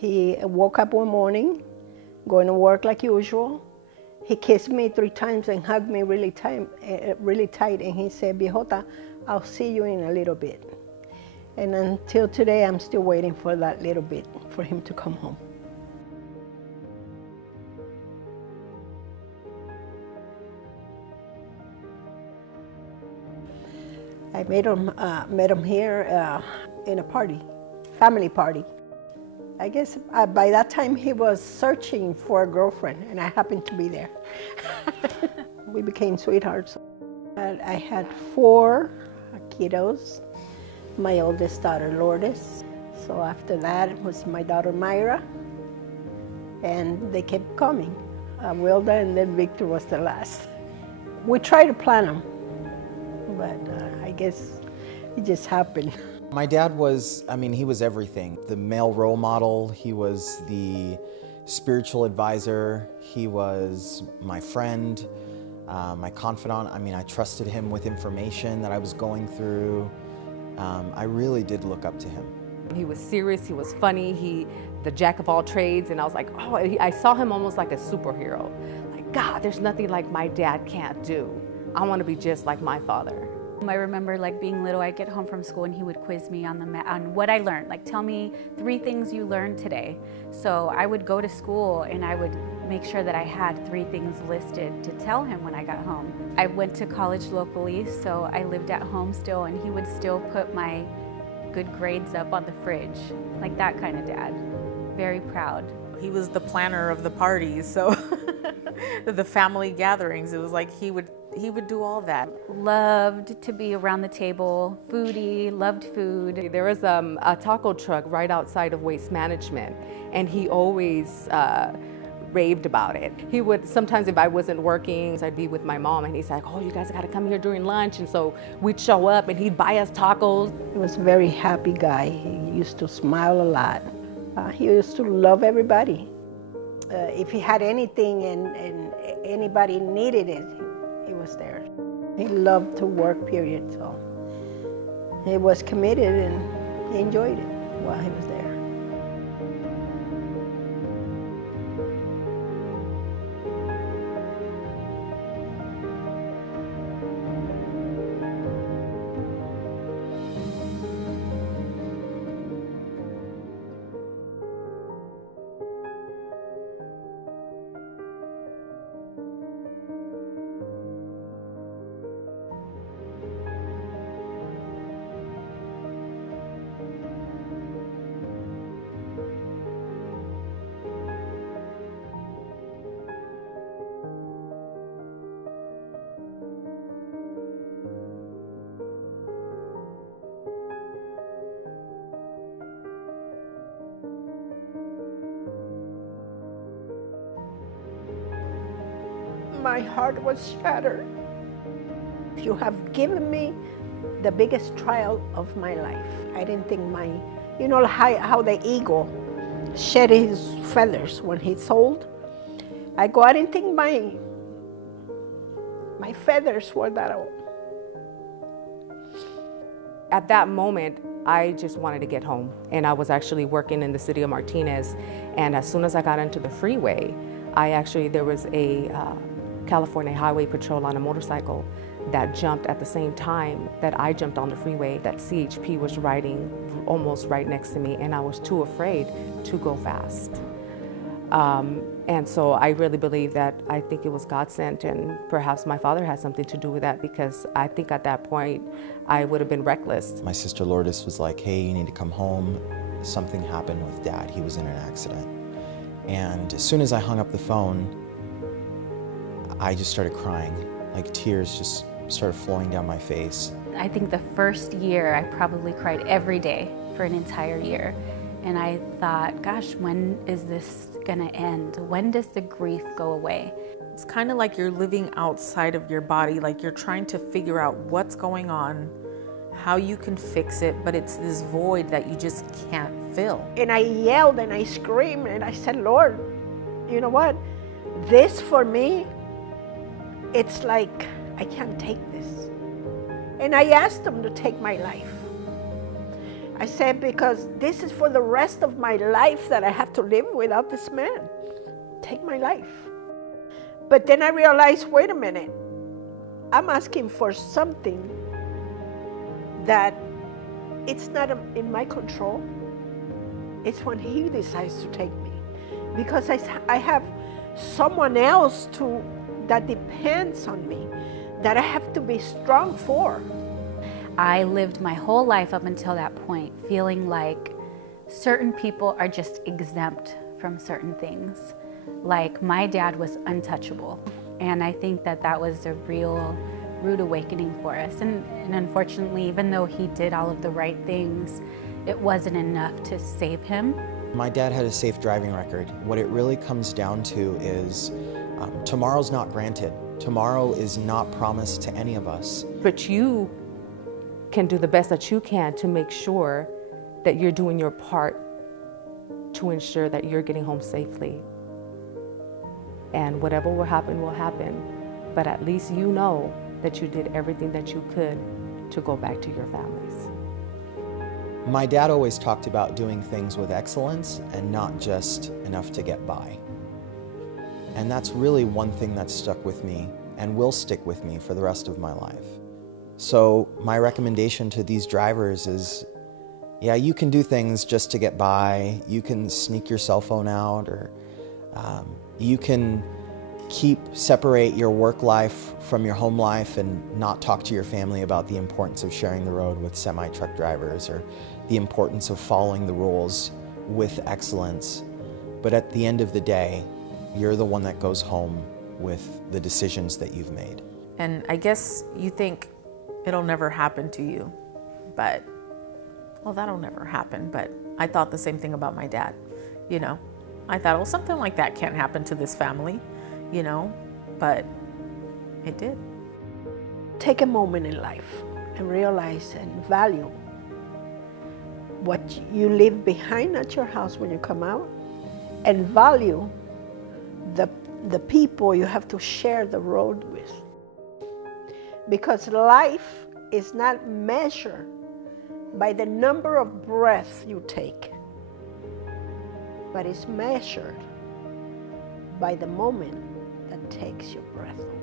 He woke up one morning, going to work like usual. He kissed me 3 times and hugged me really tight, and he said, "Viejota, I'll see you in a little bit." And until today, I'm still waiting for that little bit, for him to come home. I met him here in a party, family party. I guess by that time he was searching for a girlfriend, and I happened to be there. We became sweethearts. I had 4 kiddos. My oldest daughter, Lourdes. So after that was my daughter, Myra. And they kept coming. Wilda, and then Victor was the last. We tried to plan them, but I guess it just happened. My dad was, he was everything. The male role model, he was the spiritual advisor, he was my friend, my confidant. I trusted him with information that I was going through. I really did look up to him. He was serious, he was funny, the jack of all trades, and I was like, oh, I saw him almost like a superhero. Like, God, there's nothing like my dad can't do. I want to be just like my father. I remember being little, I'd get home from school and he would quiz me on what I learned. Like, tell me 3 things you learned today. So I would go to school and I would make sure that I had 3 things listed to tell him when I got home. I went to college locally, so I lived at home still, and he would still put my good grades up on the fridge. Like that kind of dad. Very proud. He was the planner of the parties, so the family gatherings, it was like he would do all that. Loved to be around the table, foodie, loved food. There was a taco truck right outside of Waste Management, and he always raved about it. He would, sometimes if I wasn't working, I'd be with my mom, and he's like, oh, you guys gotta come here during lunch, and so we'd show up and he'd buy us tacos. He was a very happy guy. He used to smile a lot. He used to love everybody. If he had anything and anybody needed it, he was there. He loved to work, period, so he was committed and he enjoyed it while he was there. My heart was shattered. You have given me the biggest trial of my life. I didn't think you know how the eagle shed his feathers when he sold? I didn't think my feathers were that old. At that moment, I just wanted to get home. And I was actually working in the city of Martinez. And as soon as I got into the freeway, there was a California Highway Patrol on a motorcycle that jumped at the same time that I jumped on the freeway. That CHP was riding almost right next to me, and I was too afraid to go fast. And so I really believe I think it was God sent, and perhaps my father had something to do with that, because I think at that point I would have been reckless. My sister Lourdes was like, hey, you need to come home. Something happened with Dad. He was in an accident. And as soon as I hung up the phone, I just started crying. Like, tears just started flowing down my face. I think the first year I probably cried every day for an entire year. And I thought, gosh, when is this gonna end? When does the grief go away? It's kind of like you're living outside of your body, like you're trying to figure out what's going on, how you can fix it, but it's this void that you just can't fill. And I yelled and I screamed and I said, Lord, you know what? This for me, it's like, I can't take this. And I asked him to take my life. I said, because this is for the rest of my life that I have to live without this man. Take my life. But then I realized, wait a minute, I'm asking for something that it's not in my control. It's when he decides to take me. Because I have someone else that depends on me, that I have to be strong for. I lived my whole life up until that point feeling like certain people are just exempt from certain things. Like my dad was untouchable. And I think that was a real rude awakening for us. And unfortunately, even though he did all of the right things, it wasn't enough to save him. My dad had a safe driving record. What it really comes down to is tomorrow's not granted. Tomorrow is not promised to any of us. But you can do the best that you can to make sure that you're doing your part to ensure that you're getting home safely. And whatever will happen, but at least you know that you did everything that you could to go back to your families. My dad always talked about doing things with excellence and not just enough to get by. And that's really one thing that stuck with me and will stick with me for the rest of my life. So my recommendation to these drivers is, yeah, you can do things just to get by. You can sneak your cell phone out, or you can separate your work life from your home life and not talk to your family about the importance of sharing the road with semi-truck drivers, or the importance of following the rules with excellence. But at the end of the day, you're the one that goes home with the decisions that you've made. And I guess you think it'll never happen to you, but, well, that'll never happen. But I thought the same thing about my dad, you know. I thought, well, something like that can't happen to this family, you know, but it did. Take a moment in life and realize and value what you leave behind at your house when you come out, and value the people you have to share the road with. Because life is not measured by the number of breaths you take, but it's measured by the moment that takes your breath away.